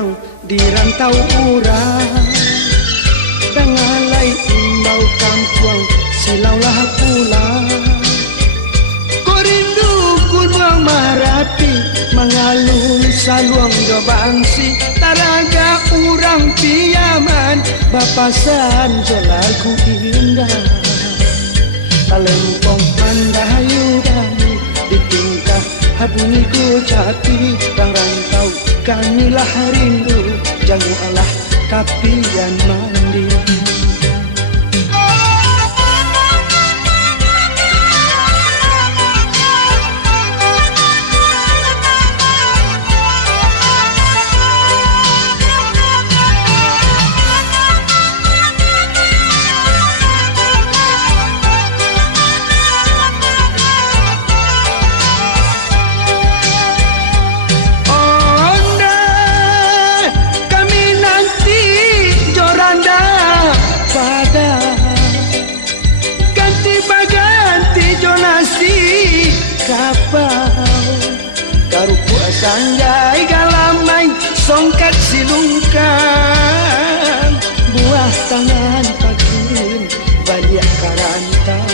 pulang di rantau urang, dangalai imbau kampung silaulah pulang. Ko rindu gunung Marapi, mengalun saluang jobangsi, taraga urang piaman, bapasan jolagu indah. Talempong mandahayu dani, di tingkah habungiku jati, bang rantau kamilah rindu, jangan alah kapian mandi. Kapau karupu sanjai galamai songkat silungkan, buah tangan pakin balik karantau.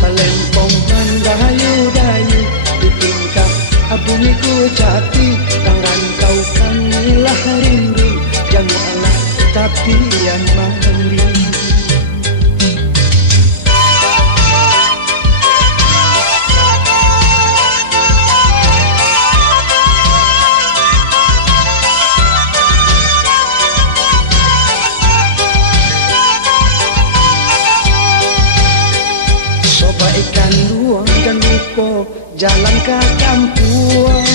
Palempong mandahayu dayu di tingkah abungiku jati, kang rantau kamilah rindu, jangan alah tapian mandi. Ikan luang dan lupa jalan ke kampung,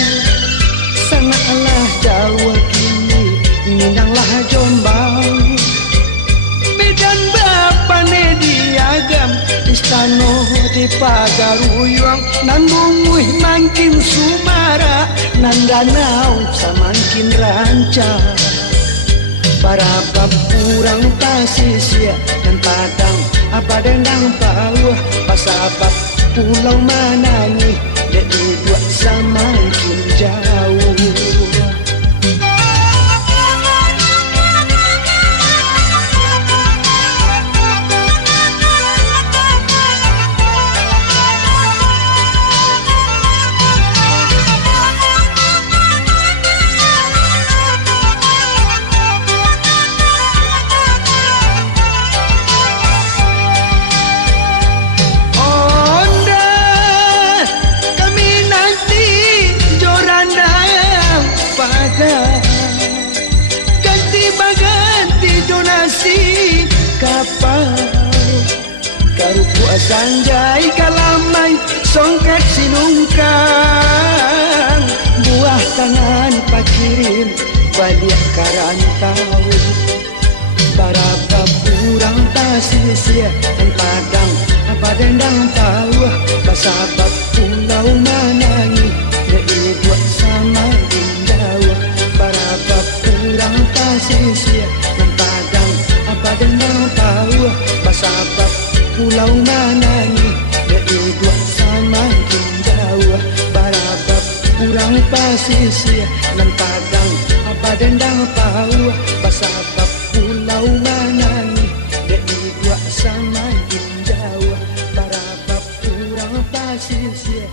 sangatlah jauh kini minanglah Jombang. Medan bapane diagam, istana di Pagaruyuang, nan bunguh mangkin Sumara, nan danau samangkin ranca. Para kurang pasisia dan padang apa dendang bawah, pasabab pulau Manangi jadi dua semakin jauh. Ganti baganti donasi kapal, karupu sanjai kalamai songkat silungkan, buah tangan pakirin balik karantau. Barapa kurang pasisia dan padang apa dendang tawa, pasabab pulau Manangi jadi dua sama indawa. Barapa kurang pasisia dan padang apa dendang tawa, pasabab pulau Manangi jadi dua sama indawa. Barapa kurang pasisia dan padang apa dendang tawa, pasabab pulau Manangi jadi dua sama indawa. Barapa kurang pasisia